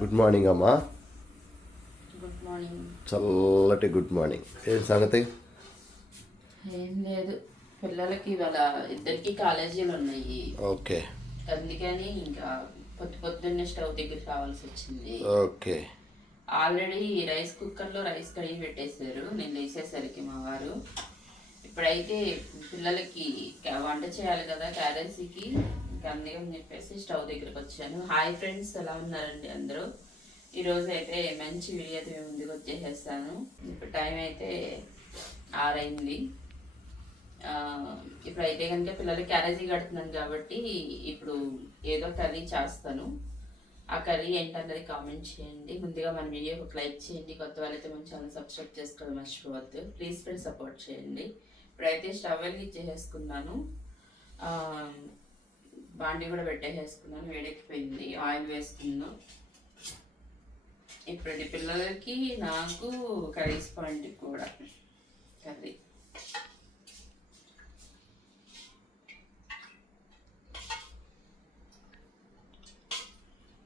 Good morning అమ్మా good morning చల్లటి good morning ఏంటి సంగతి? ఏం లేదు. పిల్లలకి ఇవాళ ఇద్దరికి కాలేజీలు ఉన్నాయి. ఓకే. అందుకని ఇంకా పొద్దు పొద్దున్నే స్టవ్ దగ్గర కావాల్సి వచ్చింది. ఓకే. ఆల్రెడీ రైస్ కుక్కర్లో రైస్ కడిగి పెట్టేశారు. నేను లేచేసరికి మా వారు. ఇప్పుడైతే పిల్లలకి వంట చేయాలి కదా క్యారెన్సీకి. అందుకే చెప్పేసి స్టవ్ దగ్గరకు వచ్చాను. హాయ్ ఫ్రెండ్స్ ఎలా ఉన్నారండి అందరూ? ఈరోజు అయితే మంచి వీడియోతో మేము ముందుకు వచ్చేసేస్తాను. ఇప్పుడు టైం అయితే ఆరైంది. ఇప్పుడు అయితే కనుక పిల్లలు క్యారేజీ కడుతున్నాను కాబట్టి ఇప్పుడు ఏదో కర్రీ చేస్తాను. ఆ కర్రీ ఏంటన్నది కామెంట్ చేయండి. ముందుగా మన వీడియో ఒక లైక్ చేయండి. కొత్త వాళ్ళైతే మన ఛానల్ సబ్స్క్రైబ్ చేసుకోవడం మర్చిపోవద్దు. ప్లీజ్ ఫ్రెండ్స్ సపోర్ట్ చేయండి. ఇప్పుడైతే స్టవ్ వెలిగించేసేసుకున్నాను. ఆ, బాండి కూడా పెట్టేసేసుకున్నాను. వేడెక్కిపోయింది. ఆయిల్ వేసుకున్నాను. ఇప్పుడు పిల్లలకి నాకు కర్రీస్ పాయింట్ కూడా. కర్రీ.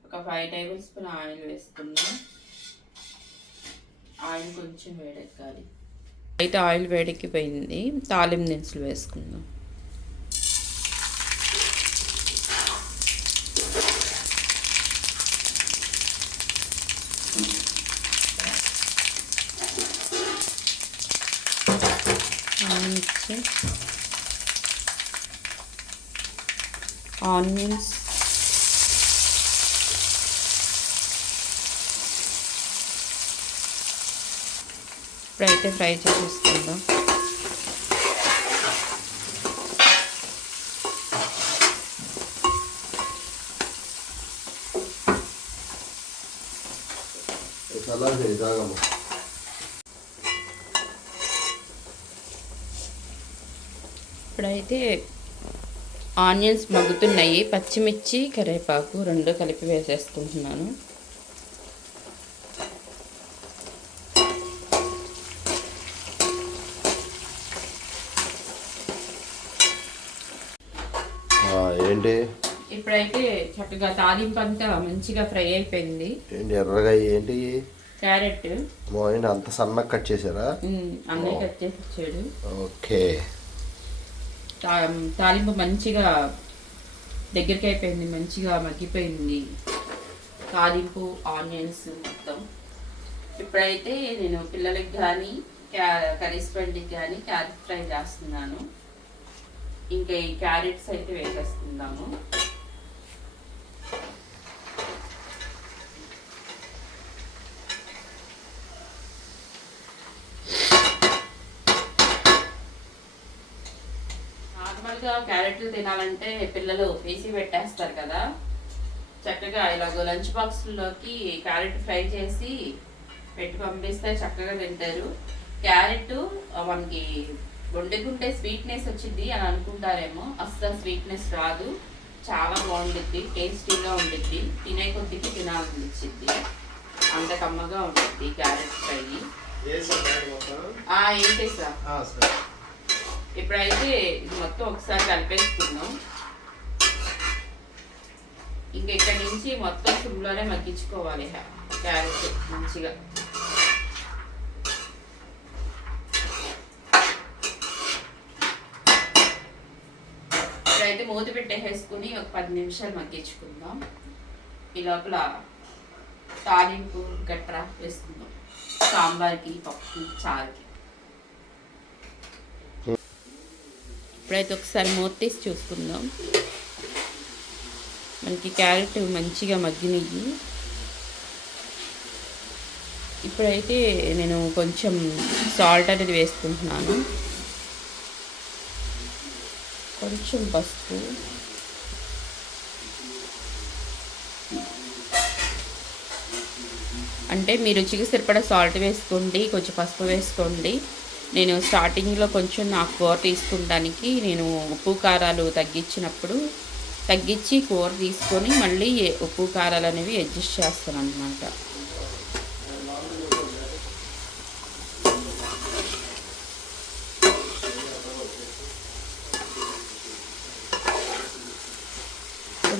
ఒక ఫైవ్ టేబుల్ స్పూన్ ఆయిల్ వేసుకున్నాం. ఆయిల్ కొంచెం వేడెక్కాలి. అయితే ఆయిల్ వేడెక్కిపోయింది. తాలిం దినుసులు వేసుకుందాం ఆనియన్స్ ఆనియన్స్ ఇప్పుడైతే ఫ్రై చేసేసుకుందాం చల్లారి ఇప్పుడైతే ఆనియన్స్ మగ్గుతున్నాయి పచ్చిమిర్చి కరివేపాకు రెండు కలిపి వేసేసుకుంటున్నాను. ఏంటి? ఇప్పుడైతే చక్కగా తాలింపు అంతా మంచిగా ఫ్రై అయిపోయింది. ఏంటి ఎర్రగా ఏంటి? క్యారెట్. అంత సన్నగా కట్ చేశారా? ఉమ్, అన్నయ్య కట్ చేసి ఇచ్చాడు. ఓకే. తాలింపు మంచిగా దగ్గరికి అయిపోయింది మంచిగా మగ్గిపోయింది. తాలింపు ఆనియన్స్ మొత్తం. ఇప్పుడైతే నేను పిల్లలకి కానీ క్యా కర్రీస్ బండికి కానీ క్యారెట్ ఫ్రై చేస్తున్నాను. ఇంకా ఈ క్యారెట్స్ అయితే వేసేస్తున్నాము నార్మల్గా క్యారెట్లు తినాలంటే పిల్లలు వేసి పెట్టేస్తారు కదా. చక్కగా ఇలాగ లంచ్ బాక్స్లోకి క్యారెట్ ఫ్రై చేసి పెట్టి పంపిస్తే చక్కగా తింటారు. క్యారెట్ మనకి వండుకుంటే స్వీట్నెస్ వచ్చింది అని అనుకుంటారేమో. అస్సలు స్వీట్నెస్ రాదు. చాలా బాగుండిద్ది టేస్టీగా ఉండిద్ది. తినే కొద్దికి తినాలనిపించింది అంత కమ్మగా ఉంటుంది క్యారెట్ ఫ్రై. వేసేసా ఇప్పుడైతే ఇది మొత్తం ఒకసారి కలిపేసుకుందాం ఇంకా ఇక్కడ నుంచి మొత్తం సిమ్లోనే మగ్గించుకోవాలి క్యారెట్ మంచిగా. ఇప్పుడైతే మూత పెట్టేసేసుకుని ఒక పది నిమిషాలు మగ్గించుకుందాం. ఈ లోపల తాలింపు గట్రా వేసుకుందాం. సాంబార్కి పప్పు చారుకి. ఇప్పుడైతే ఒకసారి మూత తీసి చూసుకుందాం. మనకి క్యారెట్ మంచిగా మగ్గినవి ఇప్పుడైతే నేను కొంచెం సాల్ట్ అనేది వేసుకుంటున్నాను. కొంచెం పసుపు. అంటే మీ రుచికి సరిపడా సాల్ట్ వేసుకోండి కొంచెం పసుపు వేసుకోండి. నేను స్టార్టింగ్లో కొంచెం నాకు కూర తీసుకుంటానికి నేను ఉప్పు కారాలు తగ్గించినప్పుడు తగ్గించి కూర తీసుకొని మళ్ళీ ఉప్పు కారాలు అనేవి అడ్జస్ట్ చేస్తాను అనమాట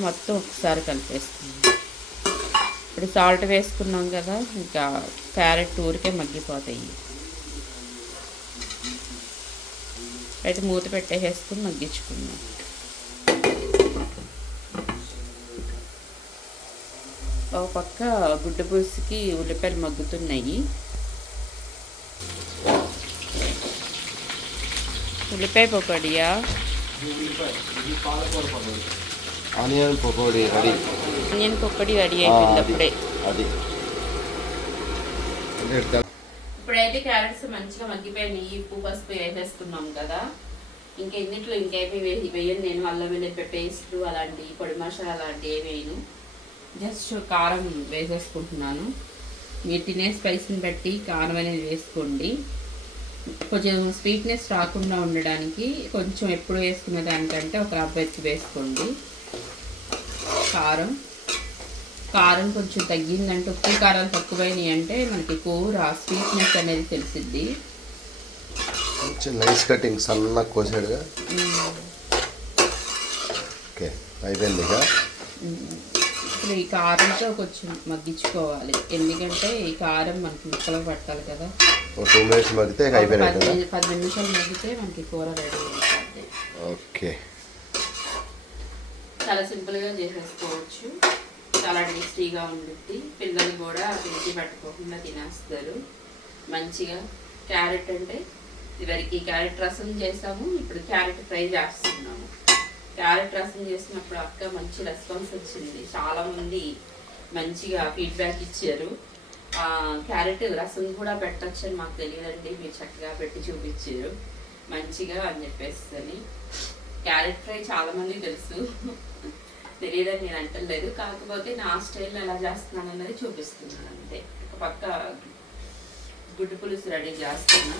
మొత్తం ఒకసారి కలిపేస్తుంది ఇప్పుడు సాల్ట్ వేసుకున్నాం కదా ఇంకా క్యారెట్ ఊరికే మగ్గిపోతాయి. అయితే మూత పెట్టేసేసుకుని మగ్గించుకున్నాం ఒక పక్క గుడ్డ పులుసుకి ఉల్లిపాయలు మగ్గుతున్నాయి. ఉల్లిపాయ పకోడియా? Onion pakodi ready. Onion pakodi ready అయిపోయింది అప్పుడే. అది. ఇప్పుడైతే క్యారెట్స్ మంచిగా మగ్గిపోయినాయి ఉప్పు పసుపు వేసేసుకున్నాం కదా. ఇంకా ఇందులో వేయను నేను అల్లం వెల్లుల్లి పేస్ట్లు అలాంటి పొడి మసాలా అలాంటివి ఏమి వేయను. జస్ట్ కారం వేసేసుకుంటున్నాను. మీరు తినే స్పైస్ని బట్టి కారం అనేది వేసుకోండి. కొంచెం స్వీట్నెస్ రాకుండా ఉండడానికి కొంచెం ఎప్పుడు వేసుకున్న దానికంటే ఒక అబ్బాయికి వేసుకోండి. కారం. కారం కొంచెం తగ్గిందంటే ఉప్పు కారాలు తక్కువైనాయి అంటే మనకి కూర స్వీట్నెస్ అనేది తెలిసిద్ది. కొంచెం నైస్ కటింగ్ సన్నగా కోసాడుగా. ఓకే అయిపోయింది ఇక. ఇప్పుడు ఈ కారంతో కొంచెం మగ్గించుకోవాలి. ఎందుకంటే ఈ కారం మనకి ముక్కలకు పట్టాలి కదా. ఒక టూ మినిట్స్ మగ్గితే అయిపోయినట్టు పది పది నిమిషాలు మగ్గితే మనకి కూర రెడీ అయిపోతుంది. ఓకే. చాలా సింపుల్గా చేసేసుకోవచ్చు. చాలా టేస్టీగా ఉంటుంది పిల్లలు కూడా పిలిచి పట్టుకోకుండా తినేస్తారు. మంచిగా క్యారెట్ అంటే ఇవరికి క్యారెట్ రసం చేసాము ఇప్పుడు క్యారెట్ ఫ్రై చేస్తున్నాము. క్యారెట్ రసం చేసినప్పుడు అక్క మంచి రెస్పాన్స్ వచ్చింది. చాలామంది మంచిగా ఫీడ్బ్యాక్ ఇచ్చారు. క్యారెట్ రసం కూడా పెట్టచ్చు అని మాకు తెలియదండి. మీరు చక్కగా పెట్టి చూపించారు. మంచిగా అని చెప్పేసి క్యారెట్ ఫ్రై చాలామంది తెలుసు. తెలియదని నేను అంటలేదు. కాకపోతే నా స్టైల్లో ఎలా చేస్తున్నాను అన్నది చూపిస్తున్నాను అంతే. ఒక పక్క గుడ్డు పులుసు రెడీ చేస్తున్నా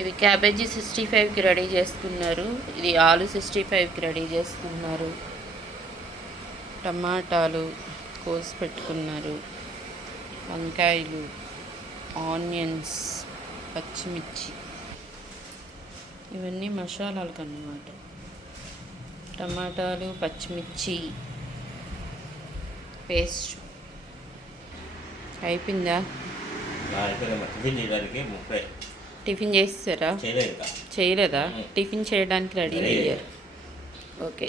ఇది క్యాబేజీ సిక్స్టీ ఫైవ్కి రెడీ చేసుకున్నారు ఇది ఆలు సిక్స్టీ ఫైవ్కి రెడీ చేసుకున్నారు టమాటాలు కోసి పెట్టుకున్నారు. వంకాయలు ఆనియన్స్ పచ్చిమిర్చి. ఇవన్నీ మసాలాలకు అన్నమాట. టమాటాలు పచ్చిమిర్చి పేస్ట్. అయిపోయిందా? అయిపోయింది ముప్పై. టిఫిన్ చేస్తారా? చేయలేదు. టిఫిన్ చేయడానికి రెడీ అయ్యారు. ఓకే.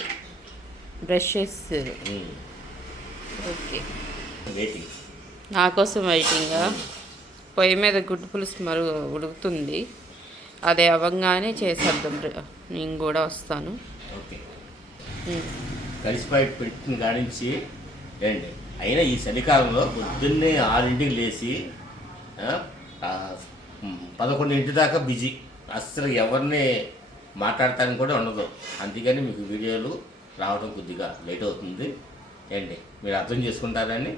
బ్రష్ చేస్తారు. ఉమ్. ఓకే. నా కోసం వెయిటింగా? పొయ్యి మీద గుడ్డు పులుసు మరు ఉడుకుతుంది. అది అవ్వగానే చేసేద్దాం. నేను కూడా వస్తాను. కలిసిపోయి పెట్టిన కాడించి అయినా ఈ చలికాలంలో పొద్దున్నే ఆరింటికి లేచి పదకొండు ఇంటి దాకా బిజీ. అస్సలు ఎవరిని మాట్లాడటానికి కూడా ఉండదు. అందుకని మీకు వీడియోలు రావడం కొద్దిగా లేట్ అవుతుంది. ఏంటి? మీరు అర్థం చేసుకుంటారని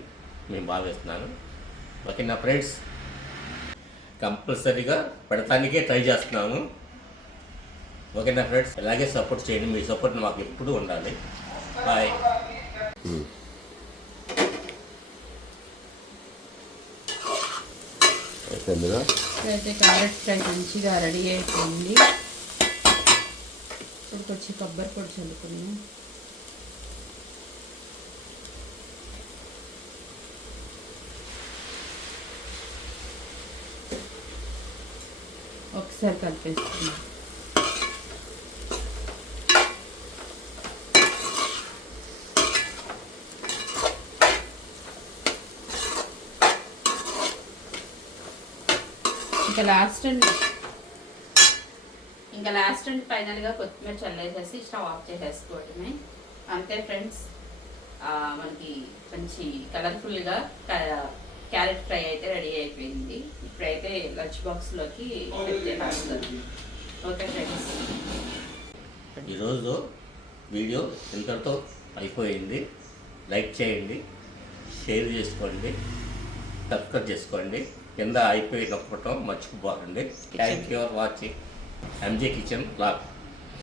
మేము భావిస్తున్నాను. ఓకే నా ఫ్రెండ్స్ కంపల్సరీగా పెడతానికే ట్రై చేస్తున్నాను. ఓకే నా ఫ్రెండ్స్ ఇలాగే సపోర్ట్ చేయండి. మీ సపోర్ట్ మాకు ఎప్పుడూ ఉండాలి. బాయ్. Hmm. వేస్తాను కదా? అయితే క్యారెట్ ఫ్రై మంచిగా రెడీ అయిపోయింది. ఇప్పుడు కొంచెం కొబ్బరి పొడి చల్లుకున్నాం ఒకసారి కలిపేస్తున్నాం ఇంకా లాస్ట్ అండి. ఇంకా లాస్ట్ అండ్ ఫైనల్గా కొత్తిమీర చల్లేసేసి స్టవ్ ఆఫ్ చేసేసుకోవటమే అంతే ఫ్రెండ్స్ మనకి మంచి కలర్ఫుల్గా క్యారెట్ ఫ్రై అయితే రెడీ అయిపోయింది. ఇప్పుడైతే లంచ్ బాక్స్లోకి సెట్ ఓకే ఫ్రెండ్స్ ఈరోజు వీడియో ఇంతటితో అయిపోయింది. లైక్ చేయండి షేర్ చేసుకోండి సబ్స్క్రైబ్ చేసుకోండి. కింద అయిపోయి నొక్కటం మర్చిపోకండి thank you for watching MJ kitchen blog